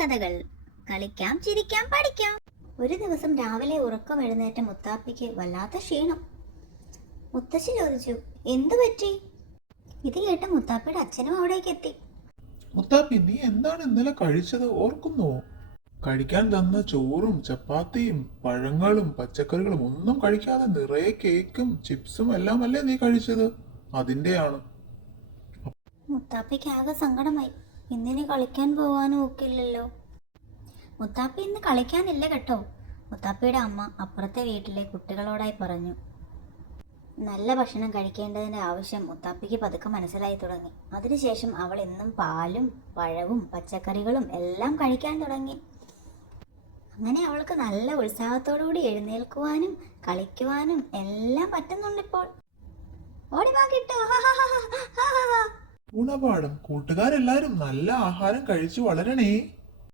ബാലക്കഥകൾ. കളിക്കാം, ചിരിക്കാം, പഠിക്കാം. ഒരു ദിവസം രാവിലെ ഉറക്കം എഴുന്നേറ്റ മുത്താപ്പിക്ക് വല്ലാത്ത ക്ഷീണം. മുത്തശ്ശി ചോദിച്ചു, എന്തു പറ്റി? ഇത് കേട്ട് മുത്താപ്പിയുടെ അച്ഛനും അവിടേക്ക് എത്തി. മുത്താപ്പി, നീ എന്താണ് ഇന്നലെ കഴിച്ചത് ഓർക്കുന്നോ? കഴിക്കാൻ തന്ന ചോറും ചപ്പാത്തിയും പഴങ്ങളും പച്ചക്കറികളും ഒന്നും കഴിക്കാതെ നിറയെ കേക്കും ചിപ്സും എല്ലാം അല്ലേ നീ കഴിച്ചത്? അതിന്റെയാണ്. മുത്താപ്പിക്ക് ആകെ സങ്കടമായി. ഇന്നിനി കളിക്കാൻ പോവാനും ഒക്കില്ലല്ലോ. മുത്താപ്പി ഇന്ന് കളിക്കാനില്ല കേട്ടോ, മുത്താപ്പിയുടെ അമ്മ അപ്പുറത്തെ വീട്ടിലെ കുട്ടികളോടായി പറഞ്ഞു. നല്ല ഭക്ഷണം കഴിക്കേണ്ടതിന്റെ ആവശ്യം മുത്താപ്പിക്ക് പതുക്കെ മനസ്സിലായി തുടങ്ങി. അതിനുശേഷം അവൾ എന്നും പാലും പഴവും പച്ചക്കറികളും എല്ലാം കഴിക്കാൻ തുടങ്ങി. അങ്ങനെ അവൾക്ക് നല്ല ഉത്സാഹത്തോടുകൂടി എഴുന്നേൽക്കുവാനും കളിക്കുവാനും എല്ലാം പറ്റുന്നുണ്ടിപ്പോൾ. ഓടിവാ കിട്ടോ. ഗുണപാഠം. കൂട്ടുകാരെല്ലാരും നല്ല ആഹാരം കഴിച്ചു വളരണേ.